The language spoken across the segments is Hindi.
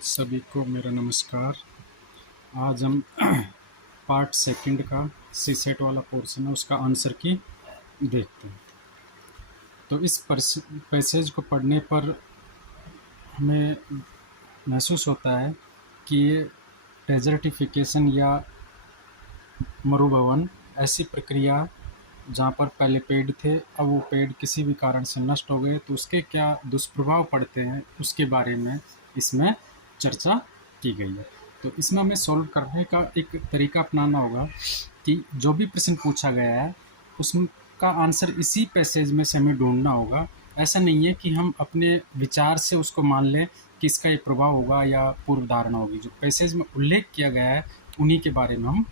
सभी को मेरा नमस्कार। आज हम पार्ट सेकंड का सी सेट वाला पोर्शन है, उसका आंसर की देखते हैं। तो इस पैसेज को पढ़ने पर हमें महसूस होता है कि ये डेजर्टिफिकेशन या मरुभवन ऐसी प्रक्रिया जहाँ पर पहले पेड़ थे, अब वो पेड़ किसी भी कारण से नष्ट हो गए, तो उसके क्या दुष्प्रभाव पड़ते हैं उसके बारे में इसमें चर्चा की गई है। तो इसमें हमें सॉल्व करने का एक तरीका अपनाना होगा कि जो भी प्रश्न पूछा गया है उसका आंसर इसी पैसेज में से हमें ढूंढना होगा। ऐसा नहीं है कि हम अपने विचार से उसको मान लें कि इसका ये प्रभाव होगा या पूर्व धारणा होगी। जो पैसेज में उल्लेख किया गया है उन्हीं के बारे में हम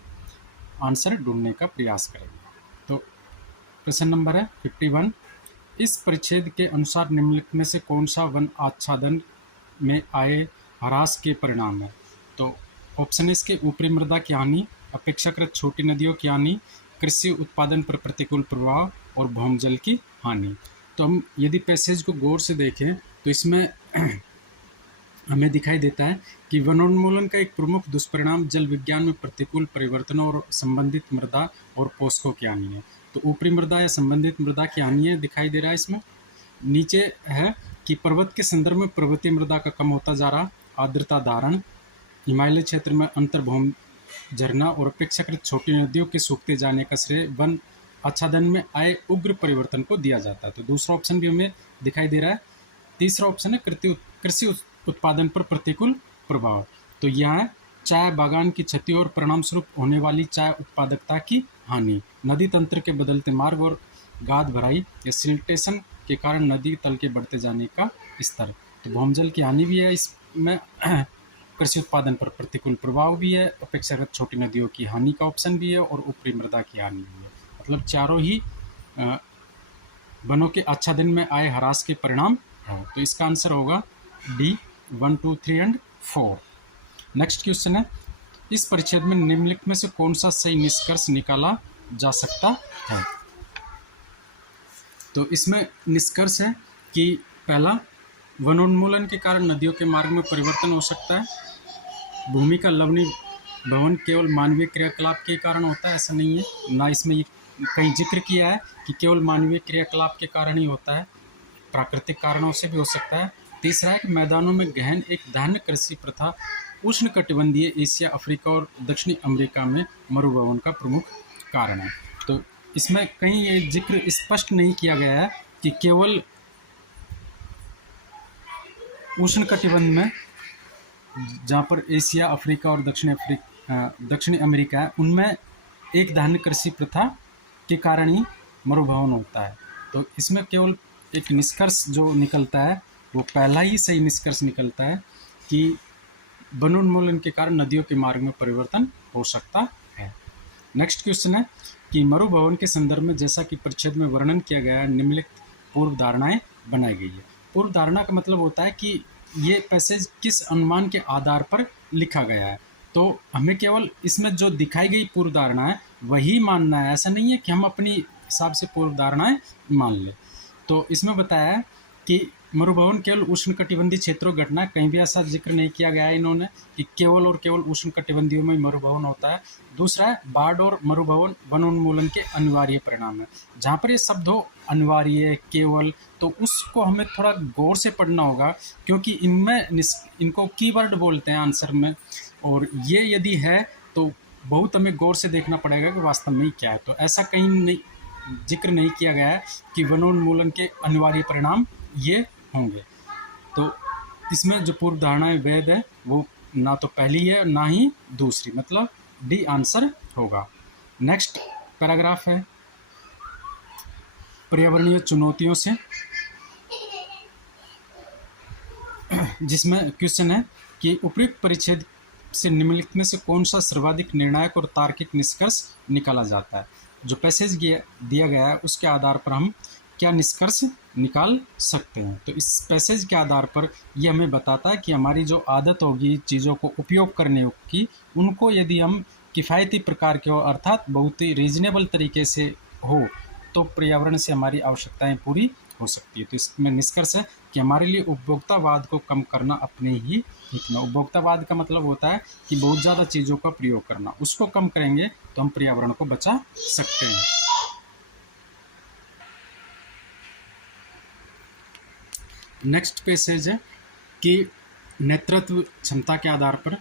आंसर ढूंढने का प्रयास करेंगे। तो प्रश्न नंबर है 51। इस परिच्छेद के अनुसार निम्नलिखित में से कौन सा वन आच्छादन में आए ह्रास के परिणाम है? तो ऑप्शन इसके ऊपरी मृदा की हानि, अपेक्षाकृत छोटी नदियों की हानि, कृषि उत्पादन पर प्रतिकूल प्रभाव और भौमजल की हानि। तो हम यदि पैसेज को गौर से देखें तो इसमें हमें दिखाई देता है कि वनोन्मूलन का एक प्रमुख दुष्परिणाम जल विज्ञान में प्रतिकूल परिवर्तनों और संबंधित मृदा और पोषकों की हानि है। तो ऊपरी मृदा या संबंधित मृदा की हानि है दिखाई दे रहा है इसमें। नीचे है कि पर्वत के संदर्भ में पर्वतीय मृदा का कम होता जा रहा, आर्द्रता धारण, हिमालय क्षेत्र में अंतर्भूम झरना और अपेक्षाकृत छोटी नदियों के सूखते जाने का श्रेय वन आच्छादन में आए उग्र परिवर्तन को दिया जाता है। तो दूसरा ऑप्शन भी हमें दिखाई दे रहा है। तीसरा ऑप्शन है कृषि उत्पादन पर प्रतिकूल प्रभाव। तो यहाँ चाय बागान की क्षति और परिणाम स्वरूप होने वाली चाय उत्पादकता की हानि, नदी तंत्र के बदलते मार्ग और गाद भराई या सिल्टेशन के कारण नदी तल के बढ़ते जाने का स्तर। तो भौमजल की हानि भी है इसमें, कृषि उत्पादन पर प्रतिकूल प्रभाव भी है, अपेक्षाकृत छोटी नदियों की हानि का ऑप्शन भी है और ऊपरी मृदा की हानि भी है। मतलब चारों ही वनों के आच्छादन में आए ह्रास के परिणाम है। तो इसका आंसर होगा डी 1, 2, 3 एंड 4। नेक्स्ट क्वेश्चन है, इस परिच्छेद में निम्नलिखित में से कौन सा सही निष्कर्ष निकाला जा सकता है? तो इसमें निष्कर्ष है कि पहला, वनोन्मूलन के कारण नदियों के मार्ग में परिवर्तन हो सकता है। भूमि का लवणीभवन केवल मानवीय क्रियाकलाप के कारण होता है, ऐसा नहीं है। ना इसमें ये कहीं जिक्र किया है कि केवल मानवीय क्रियाकलाप के कारण ही होता है, प्राकृतिक कारणों से भी हो सकता है। तीसरा है कि मैदानों में गहन एक धान्य कृषि प्रथा उष्णकटिबंधीय एशिया, अफ्रीका और दक्षिणी अमेरिका में मरुभवन का प्रमुख कारण है। तो इसमें कहीं ये जिक्र स्पष्ट नहीं किया गया है कि केवल उष्णकटिबंध में, जहाँ पर एशिया, अफ्रीका और दक्षिणी अमेरिका है, उनमें एक धान्य कृषि प्रथा के कारण ही मरुभवन होता है। तो इसमें केवल एक निष्कर्ष जो निकलता है वो पहला ही सही निष्कर्ष निकलता है कि वनोन्मूलन के कारण नदियों के मार्ग में परिवर्तन हो सकता है। नेक्स्ट क्वेश्चन है कि मरुभवन के संदर्भ में जैसा कि परिच्छेद में वर्णन किया गया है, निम्नलिखित पूर्व धारणाएं बनाई गई है। पूर्व धारणा का मतलब होता है कि ये पैसेज किस अनुमान के आधार पर लिखा गया है। तो हमें केवल इसमें जो दिखाई गई पूर्व धारणा है वही मानना है, ऐसा नहीं है कि हम अपनी हिसाब से पूर्व धारणाएं मान लें। तो इसमें बताया है कि मरुभवन केवल उष्णकटिबंधीय क्षेत्रों घटना, कहीं भी ऐसा जिक्र नहीं किया गया है इन्होंने कि केवल और केवल उष्णकटिबंधीय में मरुभवन होता है। दूसरा है बाढ़ और मरुभवन वनोन्मूलन के अनिवार्य परिणाम है। जहाँ पर ये शब्द हो अनिवार्य, केवल, तो उसको हमें थोड़ा गौर से पढ़ना होगा, क्योंकि इनमें इनको कीवर्ड बोलते हैं आंसर में, और ये यदि है तो बहुत हमें गौर से देखना पड़ेगा कि वास्तव में क्या है। तो ऐसा कहीं नहीं जिक्र नहीं किया गया है कि वनोन्मूलन के अनिवार्य परिणाम ये होंगे। तो इसमें जो पूर्व धारणाएं वैध है वो ना तो पहली है ना ही दूसरी, मतलब डी आंसर होगा। नेक्स्ट पैराग्राफ है पर्यावरणीय चुनौतियों से, जिसमें क्वेश्चन है कि उपयुक्त परिच्छेद से निम्नलिखित में से कौन सा सर्वाधिक निर्णायक और तार्किक निष्कर्ष निकाला जाता है। जो पैसेज दिया गया है उसके आधार पर हम क्या निष्कर्ष निकाल सकते हैं। तो इस पैसेज के आधार पर ये हमें बताता है कि हमारी जो आदत होगी चीज़ों को उपयोग करने की, उनको यदि हम किफ़ायती प्रकार के हो, अर्थात बहुत ही रीजनेबल तरीके से हो, तो पर्यावरण से हमारी आवश्यकताएं पूरी हो सकती है। तो इसमें निष्कर्ष है कि हमारे लिए उपभोक्तावाद को कम करना अपने ही हित में। उपभोक्तावाद का मतलब होता है कि बहुत ज़्यादा चीज़ों का प्रयोग करना, उसको कम करेंगे तो हम पर्यावरण को बचा सकते हैं। नेक्स्ट पैसेज है कि नेतृत्व क्षमता के आधार पर,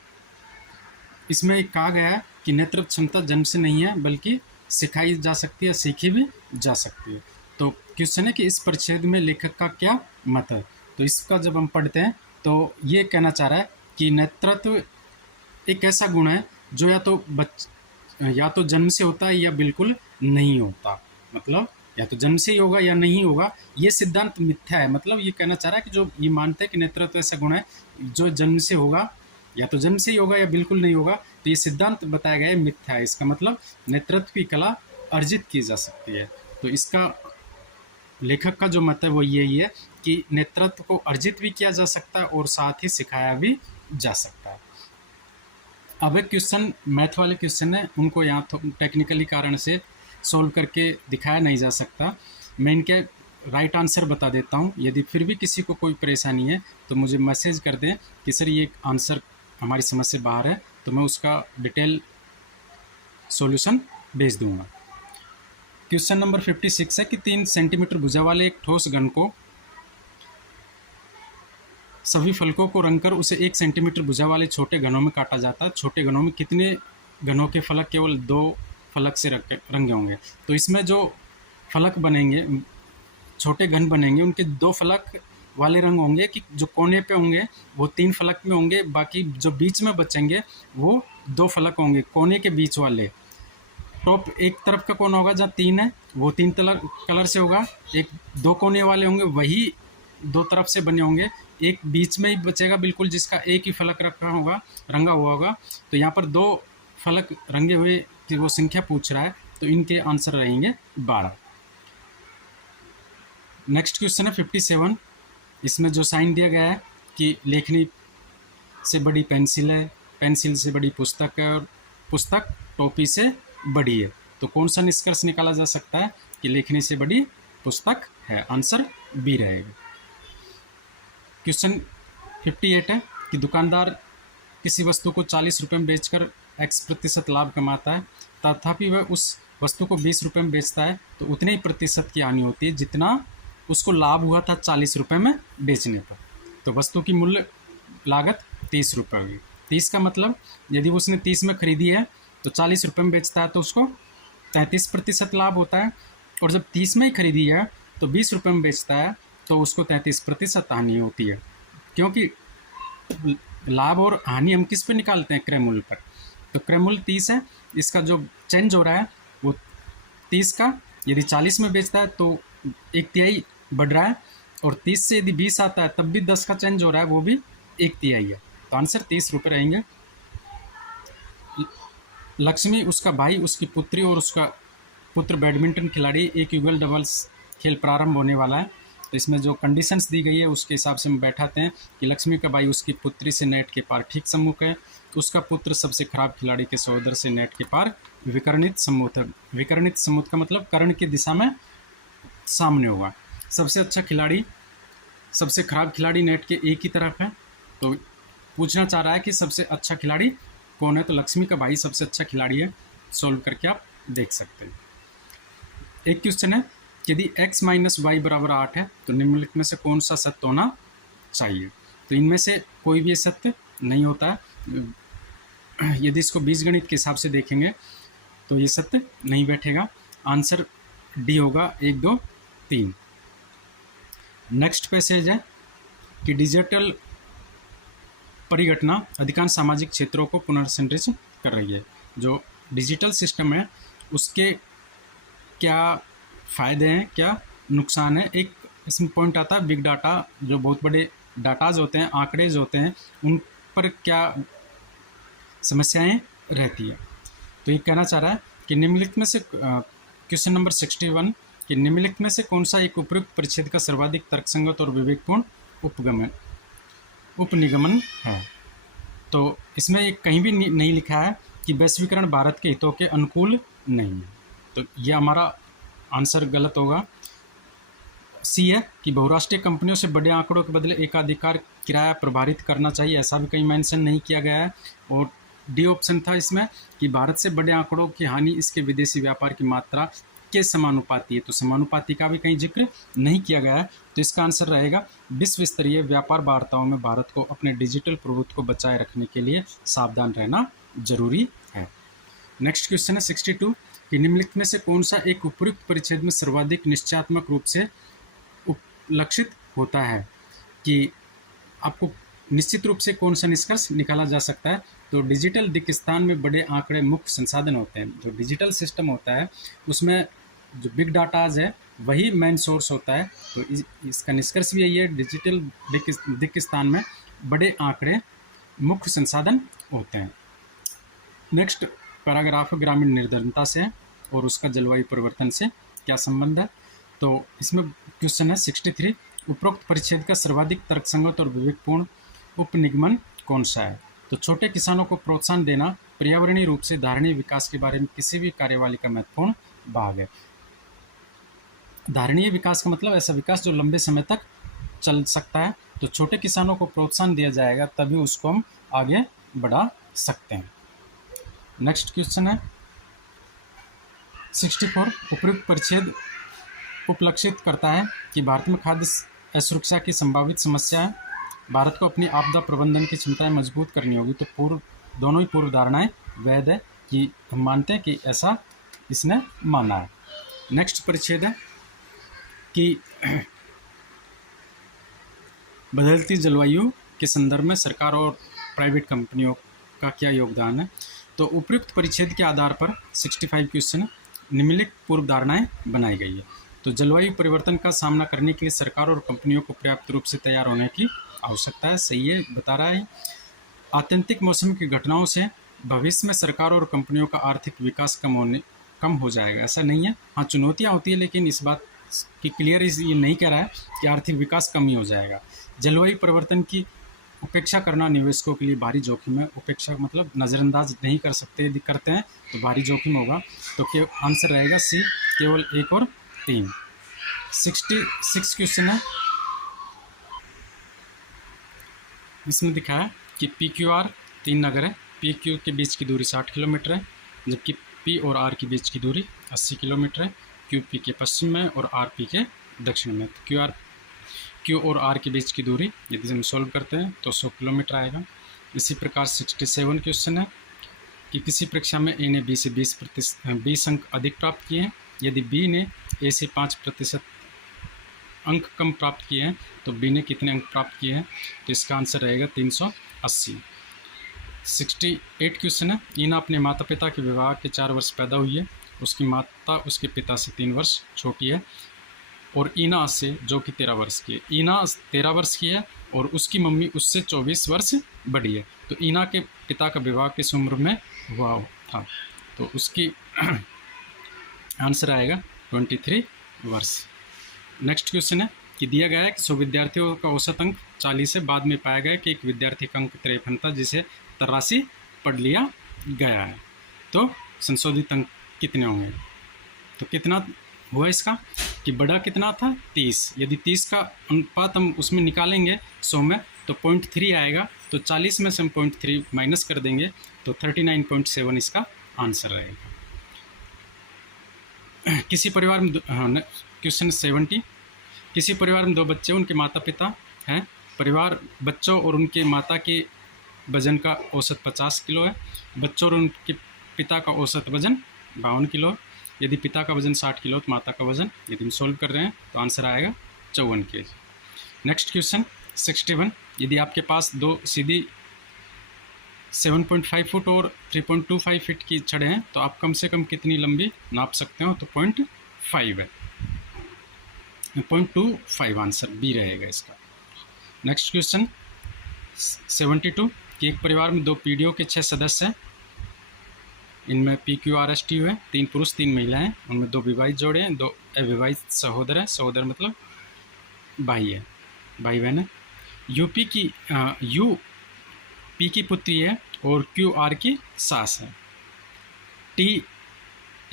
इसमें एक कहा गया है कि नेतृत्व क्षमता जन्म से नहीं है बल्कि सिखाई जा सकती है, सीखी भी जा सकती है। तो क्वेश्चन है कि इस परिच्छेद में लेखक का क्या मत है। तो इसका जब हम पढ़ते हैं तो ये कहना चाह रहा है कि नेतृत्व एक ऐसा गुण है जो या तो जन्म से होता है या बिल्कुल नहीं होता। मतलब या तो जन्म से ही होगा या नहीं होगा। ये सिद्धांत मिथ्या है। मतलब ये कहना चाह रहा है कि जो ये मानते हैं कि नेतृत्व ऐसा गुण है जो जन्म से होगा, या तो जन्म से ही होगा या बिल्कुल नहीं होगा, तो ये सिद्धांत बताया गया है मिथ्या है। इसका मतलब नेतृत्व की कला अर्जित की जा सकती है। तो इसका लेखक का जो मत है वो यही है कि नेतृत्व को अर्जित भी किया जा सकता है और साथ ही सिखाया भी जा सकता है। अब एक क्वेश्चन मैथ वाले क्वेश्चन है, उनको यहाँ टेक्निकली कारण से सोल्व करके दिखाया नहीं जा सकता। मैं इनके राइट आंसर बता देता हूँ। यदि फिर भी किसी को कोई परेशानी है तो मुझे मैसेज कर दें कि सर ये आंसर हमारी समझ से बाहर है, तो मैं उसका डिटेल सॉल्यूशन भेज दूंगा। क्वेश्चन नंबर 56 है कि 3 सेंटीमीटर भुजा वाले एक ठोस घन को सभी फलकों को रंगकर उसे 1 सेंटीमीटर भुजा वाले छोटे घनों में काटा जाता है। छोटे घनों में कितने घनों के फलक केवल 2 फलक से रंगे होंगे। तो इसमें जो फलक बनेंगे, छोटे घन बनेंगे, उनके 2 फलक वाले रंग होंगे कि जो कोने पे होंगे वो 3 फलक में होंगे, बाकी जो बीच में बचेंगे वो 2 फलक होंगे कोने के बीच वाले। टॉप एक तरफ का कोना होगा जहाँ 3 है वो 3 कलर से होगा, एक 2 कोने वाले होंगे वही 2 तरफ से बने होंगे, एक बीच में ही बचेगा बिल्कुल जिसका एक ही फलक रखा होगा, रंगा हुआ होगा। तो यहाँ पर 2 फलक रंगे हुए की वो संख्या पूछ रहा है, तो इनके आंसर रहेंगे 12। नेक्स्ट क्वेश्चन है 57। इसमें जो साइन दिया गया है कि लेखनी से बड़ी पेंसिल है, पेंसिल से बड़ी पुस्तक है और पुस्तक टोपी से बड़ी है, तो कौन सा निष्कर्ष निकाला जा सकता है कि लेखनी से बड़ी पुस्तक है। आंसर बी रहेगा। क्वेश्चन 58 है कि दुकानदार किसी वस्तु को 40 रुपये में बेचकर x% लाभ कमाता है, तथापि वह उस वस्तु को 20 रुपये में बेचता है, तो उतने ही प्रतिशत की हानि होती है जितना उसको लाभ हुआ था 40 रुपये में बेचने पर। तो वस्तु की मूल्य लागत 30 रुपये होगी। 30 का मतलब यदि उसने 30 में खरीदी है तो 40 रुपये में बेचता है तो उसको 33% लाभ होता है, और जब 30 में ही खरीदी है तो 20 रुपये में बेचता है तो उसको 33% हानि होती है। क्योंकि लाभ और हानि हम किस पे निकालते हैं? क्रय मूल्य पर। तो क्रय मूल्य 30 है, इसका जो चेंज हो रहा है वो 30 का यदि 40 में बेचता है तो 1/3 बढ़ रहा है, और 30 से यदि 20 आता है तब भी 10 का चेंज हो रहा है, वो भी 1/3 है। तो आंसर 30 रुपये रहेंगे। लक्ष्मी, उसका भाई, उसकी पुत्री और उसका पुत्र बैडमिंटन खिलाड़ी एक युगल डबल्स खेल प्रारंभ होने वाला है। तो इसमें जो कंडीशंस दी गई है उसके हिसाब से हम बैठाते हैं कि लक्ष्मी का भाई उसकी पुत्री से नेट के पार ठीक सम्मुख है, उसका पुत्र सबसे खराब खिलाड़ी के सहोदर से नेट के पार विकर्णित सम्मुख है। विकर्णित सम्मुख का मतलब कर्ण की दिशा में सामने होगा। सबसे अच्छा खिलाड़ी, सबसे खराब खिलाड़ी नेट के एक ही तरफ है। तो पूछना चाह रहा है कि सबसे अच्छा खिलाड़ी कौन है, तो लक्ष्मी का भाई सबसे अच्छा खिलाड़ी है। सोल्व करके आप देख सकते हैं। एक क्वेश्चन है, यदि x - y = 8 है तो निम्नलिखित में से कौन सा सत्य होना चाहिए। तो इनमें से कोई भी सत्य नहीं होता है। यदि इसको बीजगणित के हिसाब से देखेंगे तो ये सत्य नहीं बैठेगा। आंसर डी होगा 1, 2, 3। नेक्स्ट पैसेज है कि डिजिटल परिघटना अधिकांश सामाजिक क्षेत्रों को पुनर्संरचित कर रही है। जो डिजिटल सिस्टम है उसके क्या फ़ायदे हैं, क्या नुकसान है। एक इसमें पॉइंट आता है बिग डाटा, जो बहुत बड़े डाटाज होते हैं, आंकड़े जो होते हैं, उन पर क्या समस्याएं रहती हैं। तो ये कहना चाह रहा है कि निम्नलिखित में से क्वेश्चन नंबर 61 कि निम्नलिखित में से कौन सा एक उपयुक्त परिच्छेद का सर्वाधिक तर्कसंगत और विवेकपूर्ण उपनिगमन है। तो इसमें एक कहीं भी नहीं लिखा है कि वैश्वीकरण भारत के हितों के अनुकूल नहीं है, तो यह हमारा आंसर गलत होगा। सी है कि बहुराष्ट्रीय कंपनियों से बड़े आंकड़ों के बदले एकाधिकार किराया प्रभावित करना चाहिए, ऐसा भी कहीं मेंशन नहीं किया गया है। और डी ऑप्शन था इसमें कि भारत से बड़े आंकड़ों की हानि इसके विदेशी व्यापार की मात्रा के समानुपाती है, तो समानुपाती का भी कहीं जिक्र नहीं किया गया है। तो इसका आंसर रहेगा विश्व स्तरीय व्यापार वार्ताओं में भारत को अपने डिजिटल प्रभुत्व को बचाए रखने के लिए सावधान रहना जरूरी है। नेक्स्ट क्वेश्चन है 62 कि निम्नलिखित में से कौन सा एक उपयुक्त परिच्छेद में सर्वाधिक निश्चयात्मक रूप से लक्षित होता है, कि आपको निश्चित रूप से कौन सा निष्कर्ष निकाला जा सकता है। तो डिजिटल दिक्स्थान में बड़े आंकड़े मुख्य संसाधन होते हैं। जो डिजिटल सिस्टम होता है उसमें जो बिग डाटाज है वही मेन सोर्स होता है। तो इसका निष्कर्ष भी यही है, डिजिटल दिक्स्थान में बड़े आंकड़े मुख्य संसाधन होते हैं। नेक्स्ट पैराग्राफ ग्रामीण निर्धनता से और उसका जलवायु परिवर्तन से क्या संबंध है। तो इसमें क्वेश्चन है 63 उपरोक्त परिच्छेद का सर्वाधिक तर्कसंगत और विवेकपूर्ण उपनिगमन कौन सा है। तो छोटे किसानों को प्रोत्साहन देना पर्यावरणीय रूप से धारणीय विकास के बारे में किसी भी कार्यवाही का महत्वपूर्ण भाग है। धारणीय विकास का मतलब ऐसा विकास जो लंबे समय तक चल सकता है। तो छोटे किसानों को प्रोत्साहन दिया जाएगा तभी उसको हम आगे बढ़ा सकते हैं। नेक्स्ट क्वेश्चन है 64 उपयुक्त परिच्छेद उपलक्षित करता है कि भारत में खाद्य असुरक्षा की संभावित समस्या है। भारत को अपनी आपदा प्रबंधन की क्षमताएं मजबूत करनी होगी। तो दोनों ही पूर्व धारणाएं वैध है कि हम मानते हैं कि ऐसा इसने माना है। नेक्स्ट परिच्छेद है कि बदलती जलवायु के संदर्भ में सरकार और प्राइवेट कंपनियों का क्या योगदान है। तो उपयुक्त परिच्छेद के आधार पर 65 क्वेश्चन निम्नलिखित पूर्व धारणाएं बनाई गई है। तो जलवायु परिवर्तन का सामना करने के लिए सरकार और कंपनियों को पर्याप्त रूप से तैयार होने की आवश्यकता है, सही है, बता रहा है। आतंकिक मौसम की घटनाओं से भविष्य में सरकार और कंपनियों का आर्थिक विकास कम हो जाएगा, ऐसा नहीं है। हाँ, चुनौतियाँ होती है, लेकिन इस बात की क्लियर ये नहीं कह रहा है कि आर्थिक विकास कम ही हो जाएगा। जलवायु परिवर्तन की उपेक्षा करना निवेशकों के लिए भारी जोखिम है। उपेक्षा मतलब नज़रअंदाज नहीं कर सकते, यदि करते हैं तो भारी जोखिम होगा। तो आंसर रहेगा सी, केवल 1 और 3। 66 क्वेश्चन है, इसमें दिखा है कि PQR 3 नगर है। PQ के बीच की दूरी 60 किलोमीटर है, जबकि P और R के बीच की दूरी 80 किलोमीटर है। QP के पश्चिम में और RP के दक्षिण में। तो Q और R के बीच की दूरी यदि हम सॉल्व करते हैं तो 100 किलोमीटर आएगा। इसी प्रकार 67 क्वेश्चन है कि किसी परीक्षा में A ने B से 20 अंक अधिक प्राप्त किए हैं। यदि B ने A से 5% अंक कम प्राप्त किए हैं तो B ने कितने अंक प्राप्त किए हैं। तो इसका आंसर रहेगा 380। 68 क्वेश्चन है, ईना अपने माता पिता के विवाह के 4 वर्ष पैदा हुई है। उसकी माता उसके पिता से 3 वर्ष छोटी है और ईना से जो कि 13 वर्ष की है। ईना 13 वर्ष की है और उसकी मम्मी उससे 24 वर्ष बड़ी है। तो ईना के पिता का विवाह किस उम्र में हुआ था। तो उसकी आंसर आएगा 23 वर्ष। नेक्स्ट क्वेश्चन है कि दिया गया है कि 100 विद्यार्थियों का औसत अंक 40 है। बाद में पाया गया कि एक विद्यार्थी का अंक 53 था जिसे 83 पढ़ लिया गया है। तो संशोधित अंक कितने होंगे। तो कितना हुआ इसका कि बड़ा कितना था 30। यदि 30 का अनुपात हम उसमें निकालेंगे 100 में तो 0.3 आएगा। तो 40 में से हम 0.3 माइनस कर देंगे तो 39.7 इसका आंसर रहेगा। किसी परिवार में क्वेश्चन 70, किसी परिवार में 2 बच्चे उनके माता पिता हैं। परिवार बच्चों और उनके माता के वजन का औसत 50 किलो है। बच्चों और उनके पिता का औसत वजन 52 किलो है। यदि पिता का वजन 60 किलो तो माता का वजन, यदि हम सोल्व कर रहे हैं तो आंसर आएगा 54 kg। नेक्स्ट क्वेश्चन 61, यदि आपके पास 2 सीधी 7.5 फुट और 3.25 फीट की छड़ें हैं तो आप कम से कम कितनी लंबी नाप सकते हो। तो 0.5 है, 0.25 आंसर बी रहेगा इसका। नेक्स्ट क्वेश्चन 72, कि एक परिवार में 2 पीढ़ियों के 6 सदस्य हैं। इनमें PQRST है, 3 पुरुष 3 महिलाएं। उनमें 2 विवाहित जोड़े हैं, 2 अविवाहित सहोदर हैं। सहोदर मतलब भाई है, भाई बहन है। UP की पुत्री है और QR की सास है। T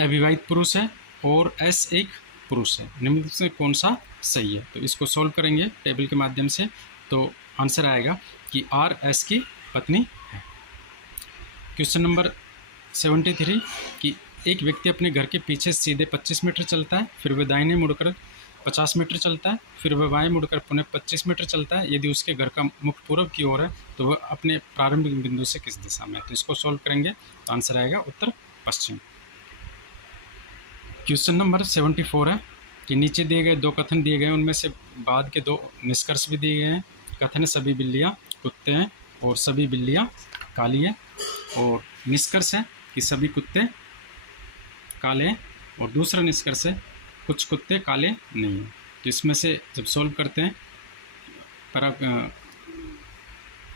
अविवाहित पुरुष है और S एक पुरुष है। निम्न से कौन सा सही है। तो इसको सोल्व करेंगे टेबल के माध्यम से, तो आंसर आएगा कि आर एस की पत्नी है। क्वेश्चन नंबर 73 कि एक व्यक्ति अपने घर के पीछे सीधे 25 मीटर चलता है, फिर वह दाहिने मुड़कर 50 मीटर चलता है, फिर वह बाएं मुड़कर पुनः 25 मीटर चलता है। यदि उसके घर का मुख पूर्व की ओर है तो वह अपने प्रारंभिक बिंदु से किस दिशा में है। तो इसको सोल्व करेंगे तो आंसर आएगा उत्तर पश्चिम। क्वेश्चन नंबर 74 है कि नीचे दिए गए दो कथन दिए गए, उनमें से बाद के दो निष्कर्ष भी दिए गए हैं। कथन है सभी बिल्लियाँ कुत्ते हैं और सभी बिल्लियाँ काली हैं, और निष्कर्ष है कि सभी कुत्ते काले हैं, और दूसरा निष्कर्ष है कुछ कुत्ते काले नहीं हैं। तो इसमें से जब सॉल्व करते हैं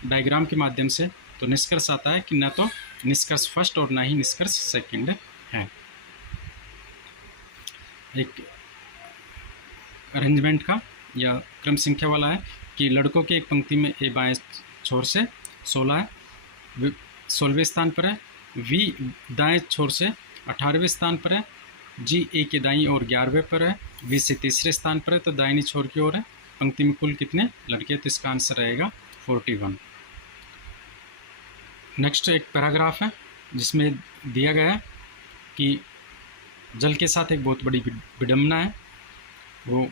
डायग्राम के माध्यम से, तो निष्कर्ष आता है कि ना तो निष्कर्ष फर्स्ट और ना ही निष्कर्ष सेकंड है। एक अरेंजमेंट का या क्रम संख्या वाला है कि लड़कों की एक पंक्ति में ए बाएं छोर से 16 है, 16वें स्थान पर है, वी दाएं छोर से 18वें स्थान पर है, जी ए के दाईं और 11वें पर है, वी से तीसरे स्थान पर है, तो दाहिनी छोर की ओर है। पंक्ति में कुल कितने लड़के, तो इसका आंसर रहेगा 41। नेक्स्ट एक पैराग्राफ है जिसमें दिया गया है कि जल के साथ एक बहुत बड़ी विडंबना है, वो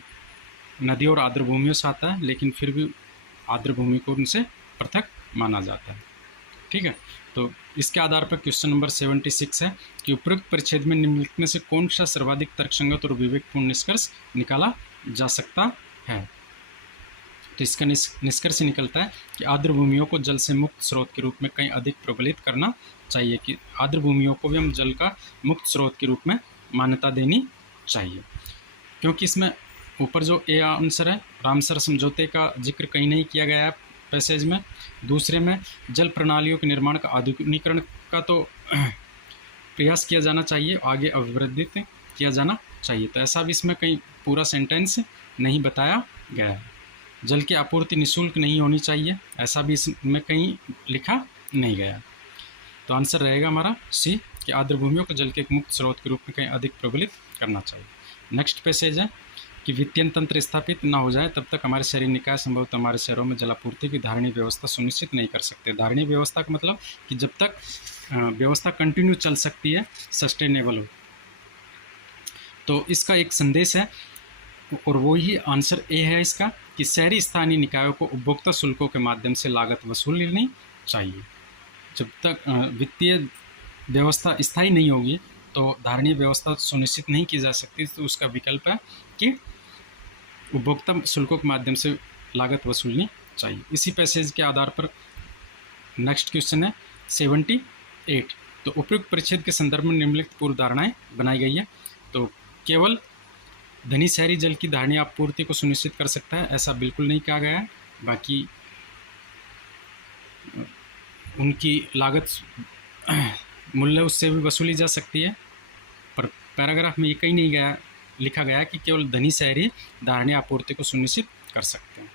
नदी और आर्द्र भूमियों से आता है, लेकिन फिर भी आर्द्र भूमि को उनसे पृथक माना जाता है। ठीक है, तो इसके आधार पर क्वेश्चन नंबर 76 है कि उपयुक्त परिच्छेद में निम्नलिखित में से कौन सा सर्वाधिक तर्कसंगत और विवेकपूर्ण निष्कर्ष निकाला जा सकता है। तो इसका निष्कर्ष निकलता है कि आर्द्र भूमियों को जल से मुक्त स्रोत के रूप में कहीं अधिक प्रबलित करना चाहिए, कि आर्द्र भूमियों को भी हम जल का मुक्त स्रोत के रूप में मान्यता देनी चाहिए, क्योंकि इसमें ऊपर जो ए आंसर है रामसर समझौते का जिक्र कहीं नहीं किया गया है पैसेज में। दूसरे में जल प्रणालियों के निर्माण का आधुनिकीकरण का तो प्रयास किया जाना चाहिए, आगे अभिवृद्धित किया जाना चाहिए। तो ऐसा भी इसमें कहीं पूरा सेंटेंस नहीं बताया गया है। जल की आपूर्ति निःशुल्क नहीं होनी चाहिए, ऐसा भी इसमें कहीं लिखा नहीं गया। तो आंसर रहेगा हमारा सी कि आर्द्र भूमियों को जल के एक मुक्त स्रोत के रूप में कहीं अधिक प्रबलित करना चाहिए। नेक्स्ट पैसेज है कि वित्तीय तंत्र स्थापित ना हो जाए तब तक हमारे शहरी निकाय संभवतः हमारे शहरों में जलापूर्ति की धारणीय व्यवस्था सुनिश्चित नहीं कर सकते। धारणीय व्यवस्था का मतलब कि जब तक व्यवस्था कंटिन्यू चल सकती है, सस्टेनेबल हो। तो इसका एक संदेश है और वो ही आंसर ए है इसका कि शहरी स्थानीय निकायों को उपभोक्ता शुल्कों के माध्यम से लागत वसूलनी चाहिए। जब तक वित्तीय व्यवस्था स्थायी नहीं होगी तो धारणीय व्यवस्था सुनिश्चित नहीं की जा सकती। तो उसका विकल्प है कि उपभोक्ता शुल्कों के माध्यम से लागत वसूलनी चाहिए। इसी पैसेज के आधार पर नेक्स्ट क्वेश्चन है 78। तो उपयुक्त परिच्छेद के संदर्भ में निम्नलिखित पूर्व धारणाएं बनाई गई है। तो केवल धनी शहरी जल की धारणीय आपूर्ति को सुनिश्चित कर सकता है, ऐसा बिल्कुल नहीं कहा गया है। बाकी उनकी लागत मूल्य उससे भी वसूली जा सकती है, पर पैराग्राफ में ये कहीं नहीं गया लिखा गया कि केवल धनी शहरी धारणीय आपूर्ति को सुनिश्चित कर सकते हैं।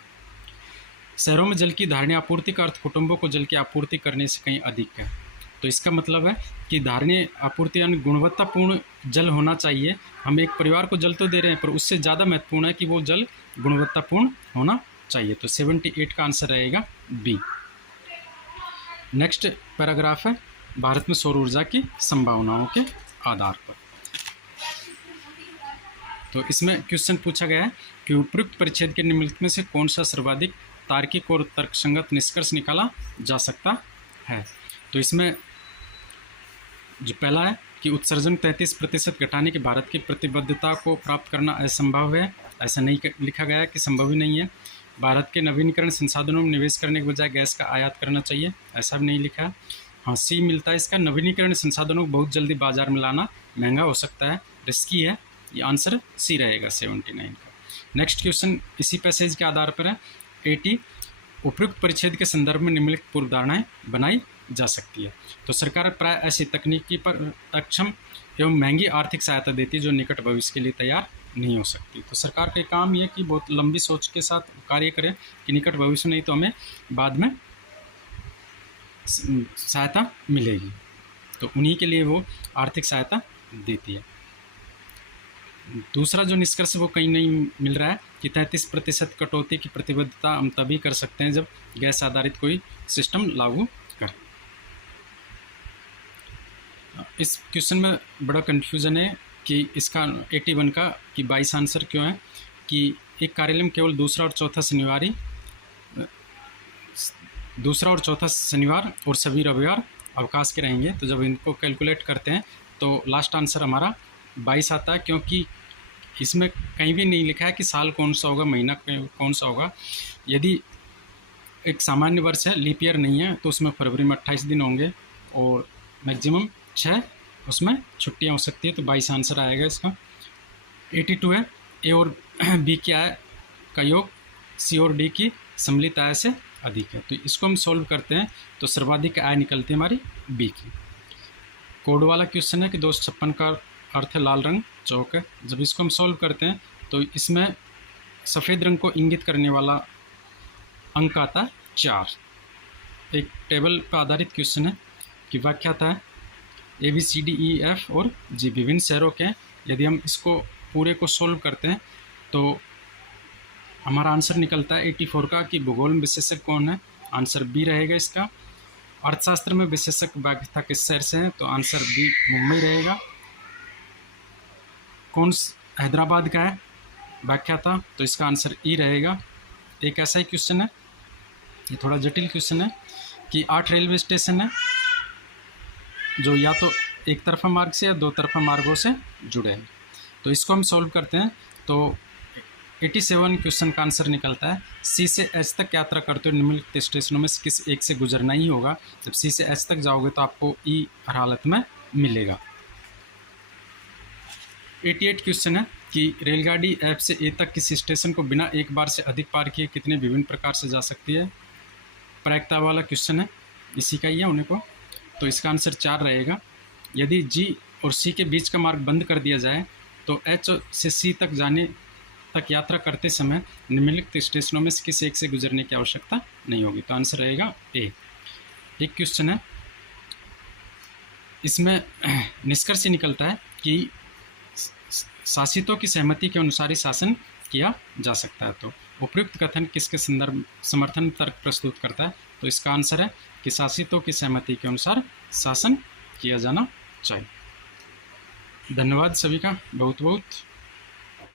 शहरों में जल की धारणीय आपूर्ति का अर्थ कुटुंबों को जल की आपूर्ति करने से कहीं अधिक है। तो इसका मतलब है कि धारणीय आपूर्ति यानी गुणवत्तापूर्ण जल होना चाहिए। हम एक परिवार को जल तो दे रहे हैं, पर उससे ज़्यादा महत्वपूर्ण है कि वो जल गुणवत्तापूर्ण होना चाहिए। तो 78 का आंसर रहेगा बी। नेक्स्ट पैराग्राफ है भारत में सौर ऊर्जा की संभावनाओं के आधार पर। तो इसमें क्वेश्चन पूछा गया है कि उपयुक्त परिच्छेद के निम्नलिखित में से कौन सा सर्वाधिक तार्किक और तर्कसंगत निष्कर्ष निकाला जा सकता है। तो इसमें जो पहला है कि उत्सर्जन 33% घटाने की भारत की प्रतिबद्धता को प्राप्त करना असंभव है। ऐसा नहीं लिखा गया कि संभव ही नहीं है। भारत के नवीनीकरण संसाधनों में निवेश करने के बजाय गैस का आयात करना चाहिए, ऐसा भी नहीं लिखा है। हाँ, सी मिलता है इसका, नवीनीकरण संसाधनों को बहुत जल्दी बाजार में लाना महंगा हो सकता है, रिस्की है। ये आंसर सी रहेगा 79 का। नेक्स्ट क्वेश्चन इसी पैसेज के आधार पर है 80। उपयुक्त परिच्छेद के संदर्भ में निम्नलिखित पूर्व धारणाएं बनाई जा सकती है। तो सरकार प्राय ऐसी तकनीकी पर अक्षम एवं महंगी आर्थिक सहायता देती है जो निकट भविष्य के लिए तैयार नहीं हो सकती। तो सरकार के काम ये कि बहुत लंबी सोच के साथ कार्य करे कि निकट भविष्य नहीं तो हमें बाद में सहायता मिलेगी, तो उन्हीं के लिए वो आर्थिक सहायता देती है। दूसरा जो निष्कर्ष वो कहीं नहीं मिल रहा है कि 33% कटौती की प्रतिबद्धता हम तभी कर सकते हैं जब गैस आधारित कोई सिस्टम लागू करें। इस क्वेश्चन में बड़ा कन्फ्यूज़न है कि इसका 81 का कि 22 आंसर क्यों है कि एक कार्यालय में केवल दूसरा और चौथा शनिवार और सभी रविवार अवकाश के रहेंगे। तो जब इनको कैलकुलेट करते हैं तो लास्ट आंसर हमारा 22 आता है, क्योंकि इसमें कहीं भी नहीं लिखा है कि साल कौन सा होगा, महीना कौन सा होगा। यदि एक सामान्य वर्ष है, लीप ईयर नहीं है, तो उसमें फरवरी में 28 दिन होंगे और मैक्सिमम 6 उसमें छुट्टियां हो सकती है। तो 22 आंसर आएगा इसका। 82 है, ए और बी क्या है का योग सी और डी की सम्मिलित आय से अधिक है। तो इसको हम सॉल्व करते हैं तो सर्वाधिक आय निकलती है हमारी बी की। कोड वाला क्वेश्चन है कि 256 का अर्थ है लाल रंग चौक है। जब इसको हम सॉल्व करते हैं तो इसमें सफ़ेद रंग को इंगित करने वाला अंक आता है 4। एक टेबल पर आधारित क्वेश्चन है कि व्याख्या था ABCDEF और जी विभिन्न शहरों के। यदि हम इसको पूरे को सॉल्व करते हैं तो हमारा आंसर निकलता है 84 का कि भूगोल में विशेषज्ञ कौन है। आंसर बी रहेगा इसका। अर्थशास्त्र में विशेषज्ञ व्याख्या किस शहर से है, तो आंसर बी मुंबई रहेगा। कौन हैदराबाद का है व्याख्या था, तो इसका आंसर ई रहेगा। एक ऐसा ही क्वेश्चन है, ये थोड़ा जटिल क्वेश्चन है कि 8 रेलवे स्टेशन है जो या तो एक तरफा मार्ग से या दो तरफा मार्गों से जुड़े हैं। तो इसको हम सॉल्व करते हैं तो 87 क्वेश्चन का आंसर निकलता है सी से एच तक यात्रा करते हुए निम्नलिखित स्टेशनों में किस एक से गुजरना ही होगा। जब सी से एच तक जाओगे तो आपको ई हर हालत में मिलेगा। 88 क्वेश्चन है कि रेलगाड़ी ऐप से ए तक किसी स्टेशन को बिना एक बार से अधिक पार किए कितने विभिन्न प्रकार से जा सकती है। प्रायिकता वाला क्वेश्चन है, इसी का ही है उन्हें को। तो इसका आंसर 4 रहेगा। यदि जी और सी के बीच का मार्ग बंद कर दिया जाए तो एच से सी तक यात्रा करते समय निम्नलिखित स्टेशनों में से किसी एक से गुजरने की आवश्यकता नहीं होगी। तो आंसर रहेगा ए। एक क्वेश्चन है, इसमें निष्कर्ष निकलता है कि शासितों की सहमति के अनुसार ही शासन किया जा सकता है। तो उपयुक्त कथन किसके समर्थन तर्क प्रस्तुत करता है, तो इसका आंसर है कि शासितों की सहमति के अनुसार शासन किया जाना चाहिए। धन्यवाद सभी का बहुत बहुत।